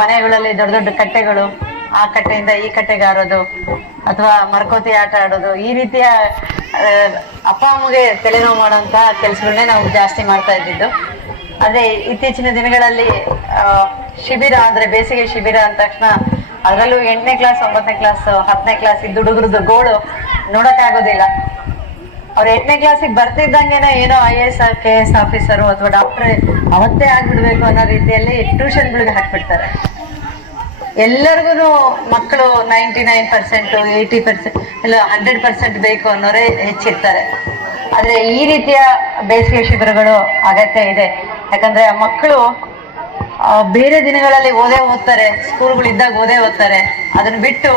ಮನೆಗಳಲ್ಲಿ ದೊಡ್ಡ ದೊಡ್ಡ ಕಟ್ಟೆಗಳು, ಆ ಕಟ್ಟೆಯಿಂದ ಈ ಕಟ್ಟೆಗೆ ಹಾರೋದು ಅಥವಾ ಮರಕೋತಿ ಆಟ ಆಡೋದು, ಈ ರೀತಿಯ ಅಪ್ಪ ಅಮ್ಮಗೆ ತಲೆನೋವು ಮಾಡುವಂತ ಕೆಲಸಗಳನ್ನೇ ನಾವು ಜಾಸ್ತಿ ಮಾಡ್ತಾ ಇದ್ದಿದ್ದು. ಅದೇ ಇತ್ತೀಚಿನ ದಿನಗಳಲ್ಲಿ ಶಿಬಿರ ಅಂದ್ರೆ ಬೇಸಿಗೆ ಶಿಬಿರ ಅಂದ ತಕ್ಷಣ ಅದರಲ್ಲೂ 8ನೇ ಕ್ಲಾಸ್ 9ನೇ ಕ್ಲಾಸ್ 10ನೇ ಕ್ಲಾಸ್ ಇದ್ದ ಹುಡುಗರದ್ದು ಗೋಳು ನೋಡಕ್ ಆಗೋದಿಲ್ಲ. ಅವ್ರು 8ನೇ ಕ್ಲಾಸಿಗೆ ಬರ್ತಿದ್ದಂಗೆನೆ ಏನೋ IAS KS ಆಫೀಸರು ಅಥವಾ ಡಾಕ್ಟರ್ ಅವತ್ತೇ ಆಗ್ಬಿಡ್ಬೇಕು ಅನ್ನೋ ರೀತಿಯಲ್ಲಿ ಟ್ಯೂಷನ್ಗಳಿಗೆ ಹಾಕ್ಬಿಡ್ತಾರೆ. ಎಲ್ಲರಿಗೂ ಮಕ್ಕಳು 99%, 80% ಇಲ್ಲ 100% ಬೇಕು ಅನ್ನೋರೇ ಹೆಚ್ಚಿರ್ತಾರೆ. ಆದ್ರೆ ಈ ರೀತಿಯ ಬೇಸಿಗೆ ಶಿಬಿರಗಳು ಅಗತ್ಯ ಇದೆ. ಯಾಕಂದ್ರೆ ಮಕ್ಕಳು ಬೇರೆ ದಿನಗಳಲ್ಲಿ ಓದ್ತಾರೆ, ಸ್ಕೂಲ್ಗಳಿದ್ದಾಗ ಓದ್ತಾರೆ. ಅದನ್ನ ಬಿಟ್ಟು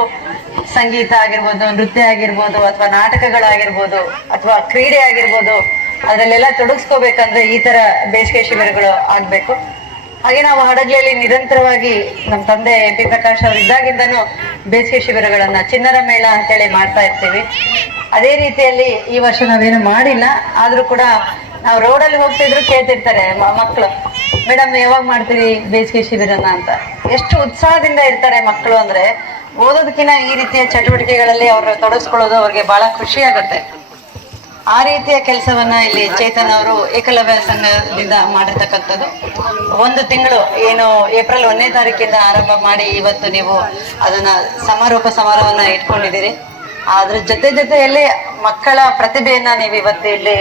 ಸಂಗೀತ ಆಗಿರ್ಬೋದು, ನೃತ್ಯ ಆಗಿರ್ಬೋದು, ಅಥವಾ ನಾಟಕಗಳಾಗಿರ್ಬೋದು, ಅಥವಾ ಕ್ರೀಡೆ ಆಗಿರ್ಬೋದು, ಅದರಲ್ಲೆಲ್ಲ ತೊಡಗಿಸ್ಕೋಬೇಕಂದ್ರೆ ಈ ತರ ಬೇಸಿಗೆ ಶಿಬಿರಗಳು ಆಗ್ಬೇಕು. ಹಾಗೆ ನಾವು ಹಡಗಲಿಯಲ್ಲಿ ನಿರಂತರವಾಗಿ ನಮ್ಮ ತಂದೆ MP ಪ್ರಕಾಶ್ ಅವರು ಇದ್ದಾಗಿಂದನೂ ಬೇಸಿಗೆ ಶಿಬಿರಗಳನ್ನ ಚಿನ್ನರ ಮೇಳ ಅಂತೇಳಿ ಮಾಡ್ತಾ ಇರ್ತೀವಿ. ಅದೇ ರೀತಿಯಲ್ಲಿ ಈ ವರ್ಷ ನಾವೇನು ಮಾಡಿಲ್ಲ, ಆದ್ರೂ ಕೂಡ ನಾವು ರೋಡಲ್ಲಿ ಹೋಗ್ತಿದ್ರು ಕೇಳ್ತಿರ್ತಾರೆ ಮಕ್ಕಳು, ಮೇಡಮ್ ಯಾವಾಗ ಮಾಡ್ತೀರಿ ಬೇಸಿಗೆ ಶಿಬಿರನ ಅಂತ. ಎಷ್ಟು ಉತ್ಸಾಹದಿಂದ ಇರ್ತಾರೆ ಮಕ್ಕಳು ಅಂದ್ರೆ, ಓದೋದಕ್ಕಿಂತ ಈ ರೀತಿಯ ಚಟುವಟಿಕೆಗಳಲ್ಲಿ ಅವರು ತೊಡಗಿಸ್ಕೊಳ್ಳೋದು ಅವ್ರಿಗೆ ಬಹಳ ಖುಷಿ ಆಗುತ್ತೆ. ಆ ರೀತಿಯ ಕೆಲಸವನ್ನ ಇಲ್ಲಿ ಚೇತನ್ ಅವರು ಏಕಲವ್ಯ ಸಂಘದಿಂದ ಮಾಡಿರ್ತಕ್ಕಂಥದ್ದು. 1 ತಿಂಗಳು ಏನು ಏಪ್ರಿಲ್ 1ನೇ ತಾರೀಕಿಂದ ಆರಂಭ ಮಾಡಿ ಇವತ್ತು ನೀವು ಅದನ್ನ ಸಮಾರೋಪ ಸಮಾರಂಭವನ್ನ ಇಟ್ಕೊಂಡಿದ್ದೀರಿ. ಅದ್ರ ಜೊತೆಯಲ್ಲಿ ಮಕ್ಕಳ ಪ್ರತಿಭೆಯನ್ನ ನೀವು ಇವತ್ತು ಇಲ್ಲಿ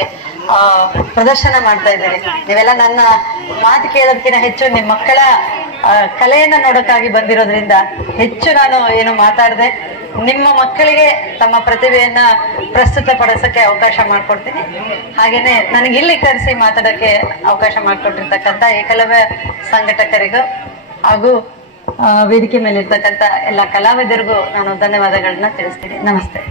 ಪ್ರದರ್ಶನ ಮಾಡ್ತಾ ಇದ್ದೀರಿ. ನೀವೆಲ್ಲ ನನ್ನ ಮಾತು ಕೇಳೋದಕ್ಕಿಂತ ಹೆಚ್ಚು ನಿಮ್ಮ ಮಕ್ಕಳ ಕಲೆಯನ್ನ ನೋಡೋಕ್ಕಾಗಿ ಬಂದಿರೋದ್ರಿಂದ ಹೆಚ್ಚು ನಾನು ಏನು ಮಾತಾಡದೆ ನಿಮ್ಮ ಮಕ್ಕಳಿಗೆ ತಮ್ಮ ಪ್ರತಿಭೆಯನ್ನ ಪ್ರಸ್ತುತಪಡಿಸಕ್ಕೆ ಅವಕಾಶ ಮಾಡ್ಕೊಡ್ತೀನಿ. ಹಾಗೇನೆ ನನಗೆ ಇಲ್ಲಿ ಕರೆಸಿ ಮಾತಾಡೋಕ್ಕೆ ಅವಕಾಶ ಮಾಡಿಕೊಟ್ಟಿರ್ತಕ್ಕಂಥ ಏಕಲವ್ಯ ಸಂಘಟಕರಿಗೂ ಹಾಗೂ ವೇದಿಕೆ ಮೇಲೆ ಇರ್ತಕ್ಕಂಥ ಎಲ್ಲ ಕಲಾವಿದರಿಗೂ ನಾನು ಧನ್ಯವಾದಗಳನ್ನ ತಿಳಿಸ್ತೀನಿ. ನಮಸ್ತೆ.